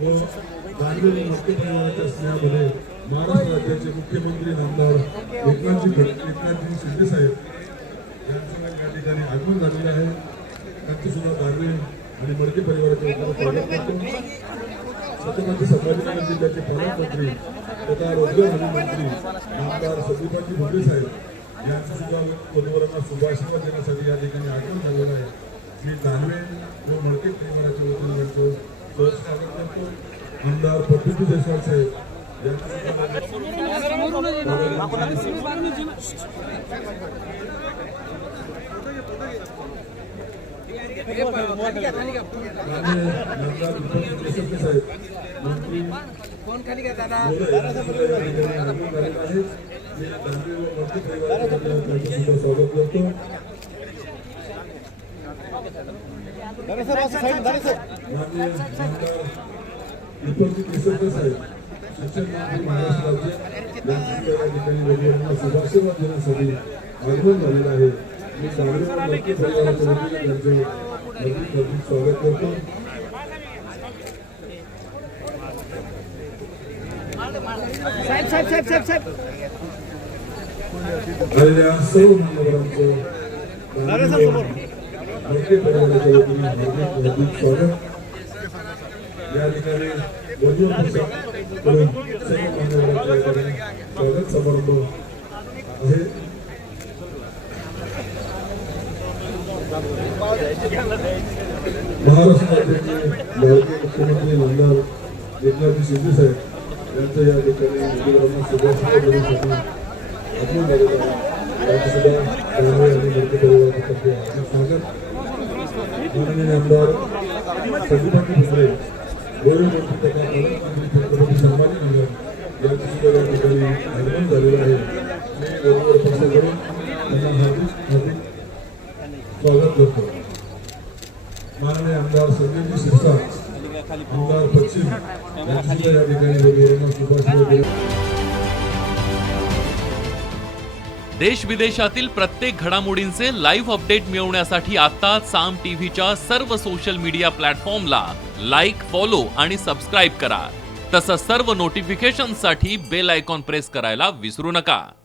व दानवे मुख्य परिवाराच्या स्नेहामध्ये महाराष्ट्र राज्याचे मुख्यमंत्री नामदार एकनाथजी शिंदे साहेब यांचं या ठिकाणी आगमन झालेलं आहे। त्यांचे सुद्धा दानवे आणि मडके परिवाराच्या वतीने स्वागत करतो। छत्रपती संभाजीनगर जिल्ह्याचे पालकमंत्री तथा रोजगार हमी मंत्री नामदार संदीपाजी भुमरे साहेब यांचं सुद्धा वधूवरांना शुभाशीर्वाद देण्यासाठी या ठिकाणी आगमन झालेलं आहे। मी दानवे व मडके परिवाराच्या वतीने त्यांचं सहर्ष स्वागत करतो। आमदार पद्मजी जयस्वाल साहेब फोन खाली का दादा स्वागत करतो। शिक्षण मंत्री महाराष्ट्र राज्य या ठिकाणी वडिलांना शुभाशीर्वाद देण्यासाठी आगमन झालेलं आहे। मी दानवे परिवाराच्या वतीने त्यांचं हार्दिक स्वागत करतो। आलेल्या सर्व मान्यवरांचं मडके परिवाराच्या वतीने हार्दिक स्वागत। या ठिकाणी वधूवर करून सर्व मान्यवरांच्या स्वागत समारंभ आहे। महाराष्ट्र राज्याचे लाडके मुख्यमंत्री नामदार एकनाथजी शिंदे साहेब यांचं या ठिकाणी वधूवरांना शुभाशीर्वाद देण्यासाठी आगमन झालेलं आहे। त्यांचं सुद्धा दानवे आणि मडके परिवारातर्फे हार्दिक स्वागत। माननीय आमदार संदीपाजी भुमरे गोरे मंत्री तथा पालकमंत्री छत्रपती संभाजीनगर यांचं सुद्धा या ठिकाणी आगमन झालेलं आहे। मी वधूवर पक्षाकडून त्यांना हार्दिक स्वागत करतो। माननीय आमदार संजयजी शिरसाट आमदार पश्चिम यांचं सुद्धा या ठिकाणी वधूवरांना शुभाशीर्वाद दिला। देश विदेशातील प्रत्येक घडामोडींचे लाईव्ह अपडेट मिळवण्यासाठी आता साम टीव्हीच्या सर्व सोशल मीडिया प्लॅटफॉर्मला लाईक, फॉलो आणि सबस्क्राईब करा। तसंच सर्व नोटिफिकेशनसाठी बेल आयकॉन प्रेस करायला विसरू नका।